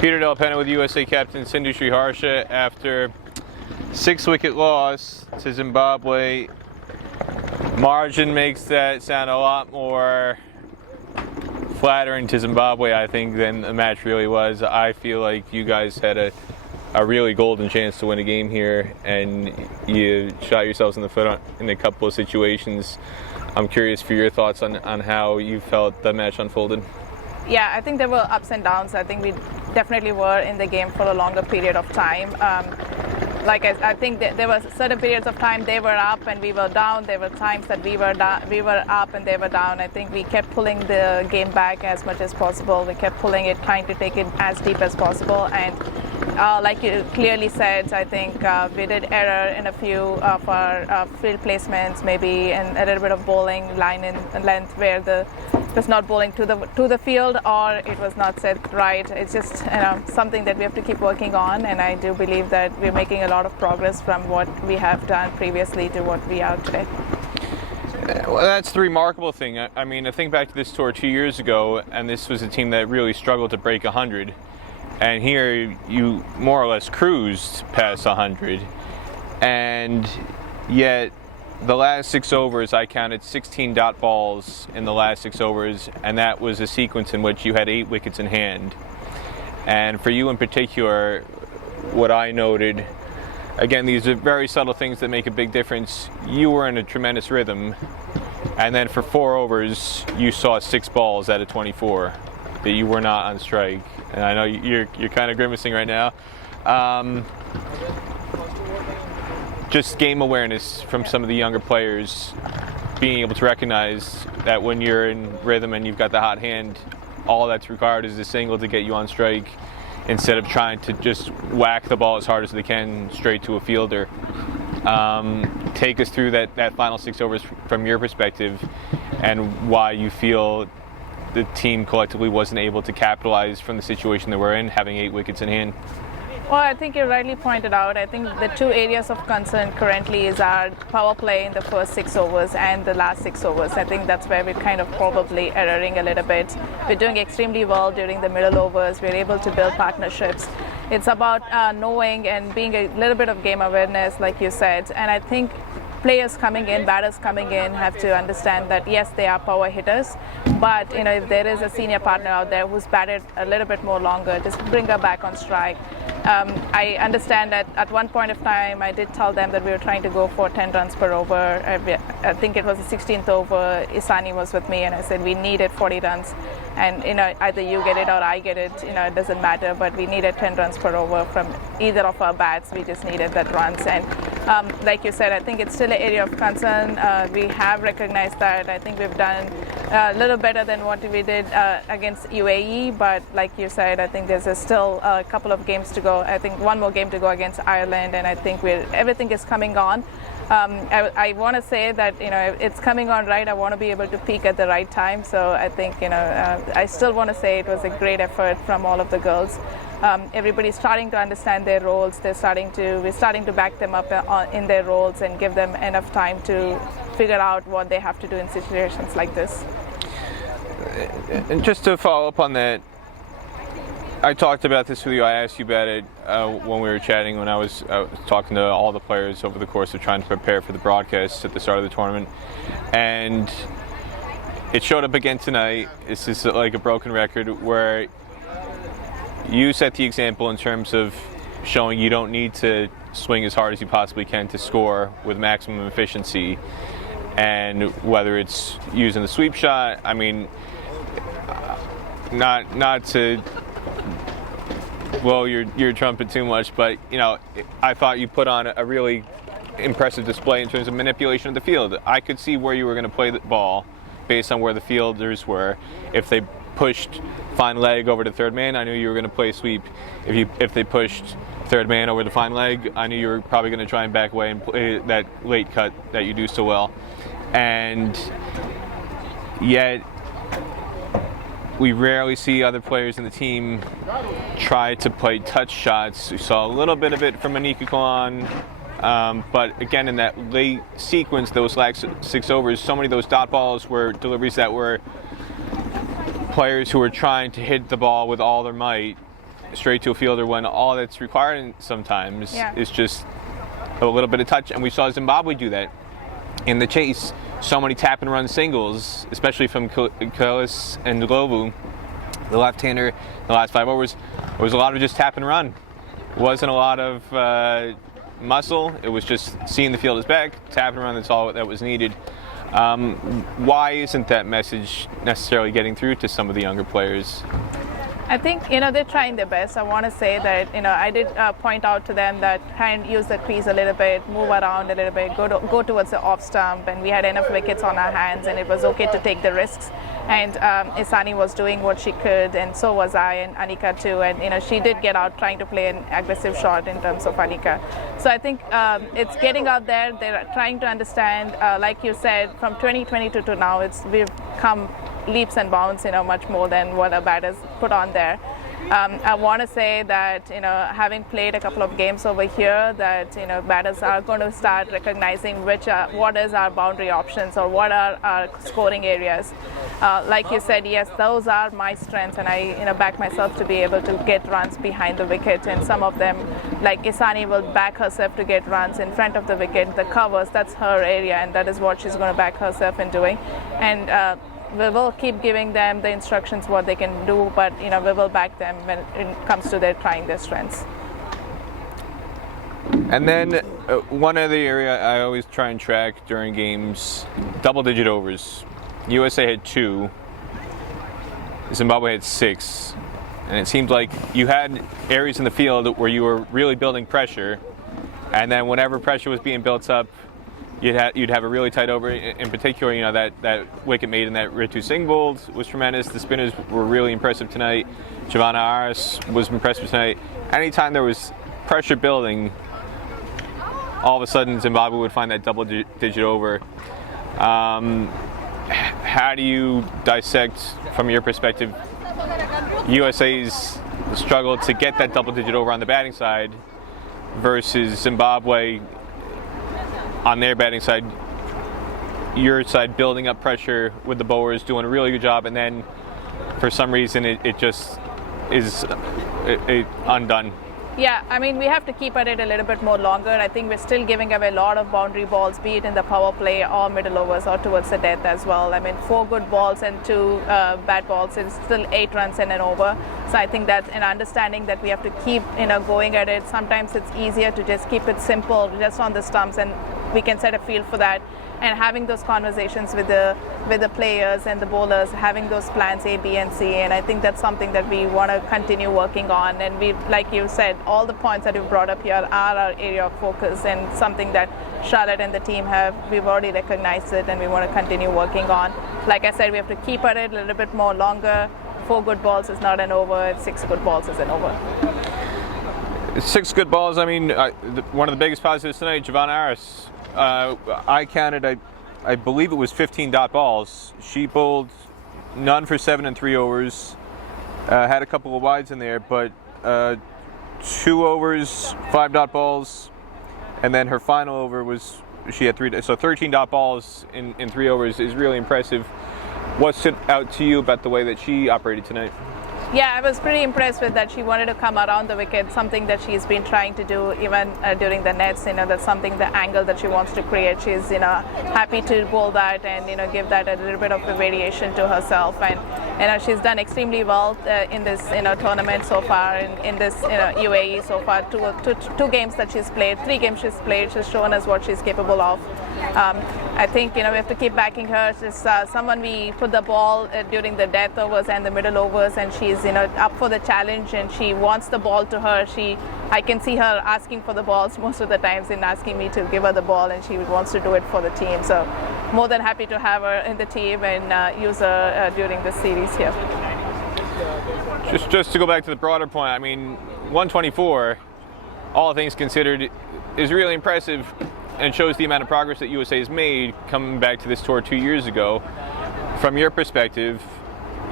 Peter Del Penna with USA captain Sindhu Sriharsha after 6-wicket loss to Zimbabwe. Margin makes that sound a lot more flattering to Zimbabwe, I think, than the match really was. I feel like you guys had a really golden chance to win a game here, and you shot yourselves in the foot in a couple of situations. I'm curious for your thoughts on how you felt the match unfolded. Yeah, I think there were ups and downs. I think we definitely were in the game for a longer period of time. I think there were certain periods of time they were up and we were down. There were times that we were up and they were down. I think we kept pulling the game back as much as possible. We kept pulling it, trying to take it as deep as possible. And like you clearly said, I think we did error in a few of our field placements, maybe, and a little bit of bowling line and length where it was not bowling to the field, or it was not set right. It's just something that we have to keep working on, and I do believe that we're making a lot of progress from what we have done previously to what we are today. Well, that's the remarkable thing. I mean, I think back to this tour 2 years ago, and this was a team that really struggled to break 100. And here you more or less cruised past 100. And yet the last 6 overs, I counted 16 dot balls in the last 6 overs, and that was a sequence in which you had 8 wickets in hand. And for you in particular, what I noted, again, these are very subtle things that make a big difference. You were in a tremendous rhythm, and then for 4 overs, you saw 6 balls out of 24 that you were not on strike. And I know you're kind of grimacing right now. Just game awareness from some of the younger players, being able to recognize that when you're in rhythm and you've got the hot hand, all that's required is a single to get you on strike, instead of trying to just whack the ball as hard as they can straight to a fielder. Take us through that final 6 overs from your perspective, and why you feel the team collectively wasn't able to capitalize from the situation that we're in, having 8 wickets in hand. Well, I think you rightly pointed out. I think the 2 areas of concern currently is our power play in the first 6 overs and the last 6 overs. I think that's where we're kind of probably erring a little bit. We're doing extremely well during the middle overs. We're able to build partnerships. It's about knowing and being a little bit of game awareness, like you said. And I think players coming in, batters coming in, have to understand that yes, they are power hitters, but if there is a senior partner out there who's batted a little bit more longer, just bring her back on strike. I understand that at one point of time I did tell them that we were trying to go for 10 runs per over. I think it was the 16th over, Isani was with me, and I said we needed 40 runs, and either you get it or I get it, it doesn't matter, but we needed 10 runs per over from either of our bats. We just needed that runs, and like you said, I think it's still an area of concern. We have recognized that. I think we've done a little better than what we did against UAE, but like you said, I think there's still a couple of games to go. I think one more game to go against Ireland, and I think everything is coming on. I want to say that it's coming on right. I want to be able to peak at the right time. So I think I still want to say it was a great effort from all of the girls. Everybody's starting to understand their roles. We're starting to back them up in their roles and give them enough time to figure out what they have to do in situations like this. And just to follow up on that, I talked about this with you. I asked you about it when we were chatting, when I was talking to all the players over the course of trying to prepare for the broadcast at the start of the tournament. And it showed up again tonight. This is like a broken record where you set the example in terms of showing you don't need to swing as hard as you possibly can to score with maximum efficiency. And whether it's using the sweep shot, I mean, not to blow your trumpet too much, but I thought you put on a really impressive display in terms of manipulation of the field. I could see where you were going to play the ball based on where the fielders were. If they pushed fine leg over to third man, I knew you were going to play sweep. If they pushed third man over the fine leg, I knew you were probably going to try and back away and play that late cut that you do so well. And yet we rarely see other players in the team try to play touch shots. We saw a little bit of it from Anika Kalan, but again, in that late sequence, those last 6 overs, so many of those dot balls were deliveries that were players who were trying to hit the ball with all their might, straight to a fielder when all that's required sometimes Yeah. is just a little bit of touch. And we saw Zimbabwe do that in the chase. So many tap and run singles, especially from Kalis and Ndlovu, the left-hander. The last 5 overs, it was a lot of just tap and run. It wasn't a lot of muscle. It was just seeing the field is back, tap and run. That's all that was needed. Why isn't that message necessarily getting through to some of the younger players? I think, they're trying their best. I want to say that, I did point out to them that try and use the crease a little bit, move around a little bit, go towards the off stump, and we had enough wickets on our hands, and it was okay to take the risks. And Isani was doing what she could, and so was I, and Anika too. And, she did get out trying to play an aggressive shot in terms of Anika. So I think it's getting out there. They're trying to understand, like you said, from 2022 to now, we've come leaps and bounds, much more than what a batters put on there. I want to say that, having played a couple of games over here, that, batters are going to start recognizing what is our boundary options or what are our scoring areas. Like you said, yes, those are my strengths, and I, back myself to be able to get runs behind the wicket. And some of them, like Isani, will back herself to get runs in front of the wicket. The covers, that's her area, and that is what she's going to back herself in doing. And we will keep giving them the instructions what they can do, but we will back them when it comes to their trying their strengths. And then one other area I always try and track during games, double-digit overs. USA had 2, Zimbabwe had 6, and it seemed like you had areas in the field where you were really building pressure, and then whenever pressure was being built up, you'd have a really tight over. In particular, that wicket made in that Ritu Singh bowled was tremendous. The spinners were really impressive tonight. Giovanna Aris was impressive tonight. Anytime there was pressure building, all of a sudden Zimbabwe would find that double-digit over. How do you dissect, from your perspective, USA's struggle to get that double-digit over on the batting side versus Zimbabwe on their batting side, your side building up pressure with the bowlers, doing a really good job, and then for some reason it just is undone? Yeah, I mean, we have to keep at it a little bit more longer. I think we're still giving away a lot of boundary balls, be it in the power play or middle overs or towards the death as well. I mean, 4 good balls and 2 bad balls is still 8 runs in an over. So I think that's an understanding that we have to keep, going at it. Sometimes it's easier to just keep it simple, just on the stumps, and we can set a field for that. And having those conversations with the players and the bowlers, having those plans A, B, and C, and I think that's something that we want to continue working on. And we, like you said, all the points that you brought up here are our area of focus, and something that Charlotte and the team we've already recognized it, and we want to continue working on. Like I said, we have to keep at it a little bit more longer. 4 good balls is not an over. 6 good balls is an over. 6 good balls. I mean, one of the biggest positives tonight, Giovanna Aris. I counted, I believe it was 15 dot balls. She bowled none for 7 and 3 overs. Had a couple of wides in there, but 2 overs, 5 dot balls, and then her final over was, she had 3. So 13 dot balls in 3 overs is really impressive. What stood out to you about the way that she operated tonight? Yeah, I was pretty impressed with that. She wanted to come around the wicket, something that she's been trying to do even during the nets. That's something, the angle that she wants to create. She's, happy to bowl that and, give that a little bit of a variation to herself. And, she's done extremely well in this, tournament so far, in this, UAE so far. Two games that she's played, 3 games she's played. She's shown us what she's capable of. I think, we have to keep backing her. She's someone we put the ball during the death overs and the middle overs, and she's, up for the challenge, and she wants the ball to her. I can see her asking for the balls most of the times and asking me to give her the ball, and she wants to do it for the team. So more than happy to have her in the team and use her during the series here. Just to go back to the broader point, I mean, 124, all things considered, is really impressive and shows the amount of progress that USA has made coming back to this tour 2 years ago. From your perspective,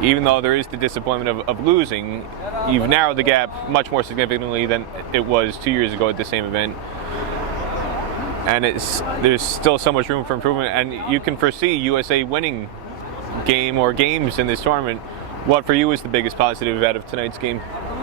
even though there is the disappointment of losing, you've narrowed the gap much more significantly than it was 2 years ago at the same event. And there's still so much room for improvement, and you can foresee USA winning games in this tournament. What for you was the biggest positive out of tonight's game?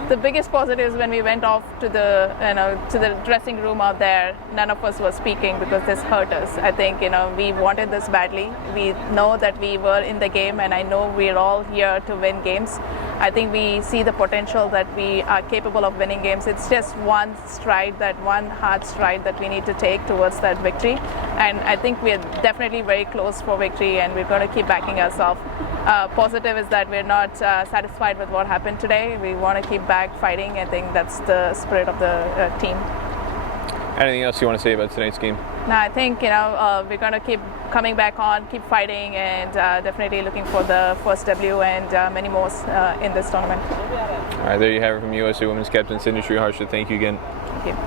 The biggest positive is when we went off to the dressing room out there, none of us were speaking because this hurt us. I think we wanted this badly. We know that we were in the game, and I know we're all here to win games. I think we see the potential that we are capable of winning games. It's just one hard stride that we need to take towards that victory. And I think we're definitely very close for victory, and we're going to keep backing ourselves. Positive is that we're not satisfied with what happened today. We want to keep back fighting. I think that's the spirit of the team. Anything else you want to say about tonight's game? No, I think we're going to keep coming back on, keep fighting, and definitely looking for the first W and many more in this tournament. All right, there you have it from USA Women's Captain Sindhu Sriharsha. Thank you again.